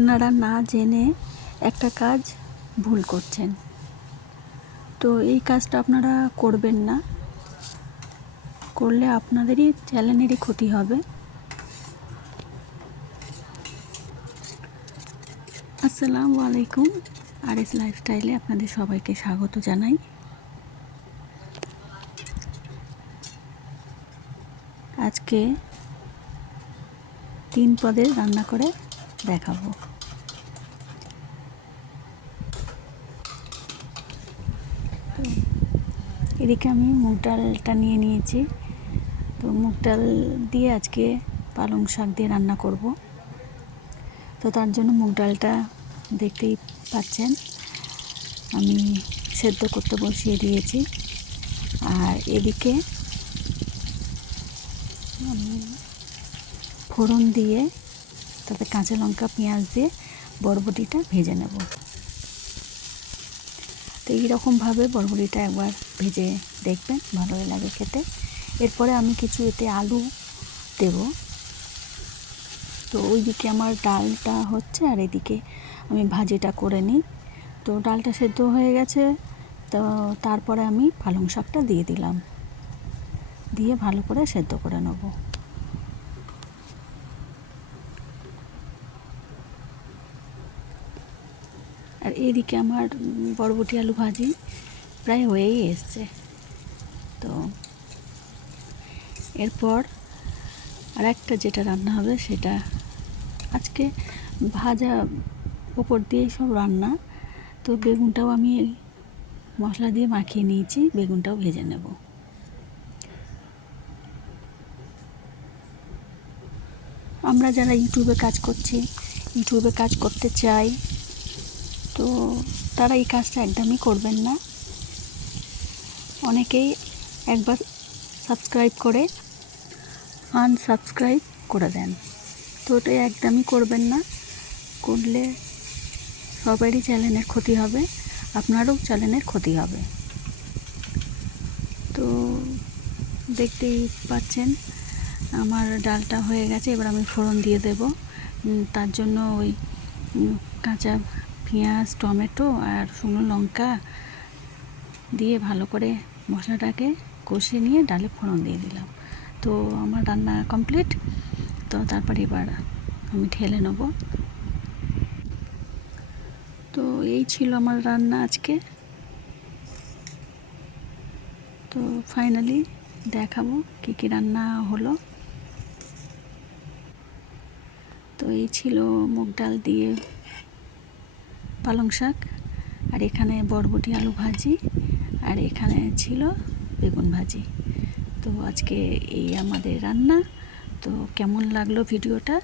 আপনারা না জেনে একটা কাজ ভুল করছেন। তো এই কাজটা আপনারা করবেন না, করলে আপনাদেরই চ্যানেলেরই ক্ষতি হবে। আসসালামু আলাইকুম, আরএস লাইফস্টাইলে আপনাদের সবাইকে স্বাগত জানাই। আজকে 3 পদের রান্না করে দেখাবো। এদিকে আমি মুগ ডালটা নিয়ে নিয়েছি। তো মুগ ডাল দিয়ে আজকে পালং শাক দিয়ে রান্না করব। তো তার জন্য মুগ ডালটা দেখতেই পাচ্ছেন আমি সেদ্ধ করতে বসিয়ে দিয়েছি। আর এদিকে ফোড়ন দিয়ে তাতে কাঁচা লঙ্কা পেঁয়াজ দিয়ে বরবটিটা ভেজে নেব। তো এইরকমভাবে বরবটিটা একবার ভেজে দেখবেন, ভালোই লাগে খেতে। এরপরে আমি কিছু এতে আলু দেব। তো ওইদিকে আমার ডালটা হচ্ছে আর এদিকে আমি ভাজিটা করে নিই। তো ডালটা সেদ্ধ হয়ে গেছে, তো তারপরে আমি পালং শাকটা দিয়ে দিলাম, দিয়ে ভালো করে সেদ্ধ করে নেব। আর এদিকে আমার বরবটি আলু ভাজি প্রায় হয়েই এসছে। তো এরপর আর একটা যেটা রান্না হবে সেটা আজকে ভাজা ওপর দিয়ে সব রান্না। তো বেগুনটাও আমি মশলা দিয়ে মাখিয়ে নিয়েছি, বেগুনটাও ভেজে নেব। আমরা যারা ইউটিউবে কাজ করছি, ইউটিউবে কাজ করতে চাই, তো তারা এই কাজটা একদমই করবেন না। অনেকেই একবার সাবস্ক্রাইব করে আনসাবস্ক্রাইব করে দেন। তো এটা একদমই করবেন না, করলে সবারই চ্যানেলের ক্ষতি হবে, আপনারও চ্যানেলের ক্ষতি হবে। তো দেখতেই পাচ্ছেন আমার ডালটা হয়ে গেছে। এবার আমি ফোড়ন দিয়ে দেব। তার জন্য ওই কাঁচা পেঁয়াজ, টমেটো আর শুকনো লঙ্কা দিয়ে ভালো করে মশলাটাকে কষিয়ে নিয়ে ডালে ফোড়ন দিয়ে দিলাম। তো আমার রান্না কমপ্লিট। তো তারপরে এবার আমি ঢেলে নেব। তো এই ছিল আমার রান্না আজকে। তো ফাইনালি দেখাবো কী কী রান্না হলো। তো এই ছিল মুগ ডাল দিয়ে পালং শাক, আর এখানে বরবটি আলু ভাজি, আর এখানে ছিল বেগুন ভাজি। তো আজকে এই আমাদের রান্না। তো কেমন লাগলো ভিডিওটা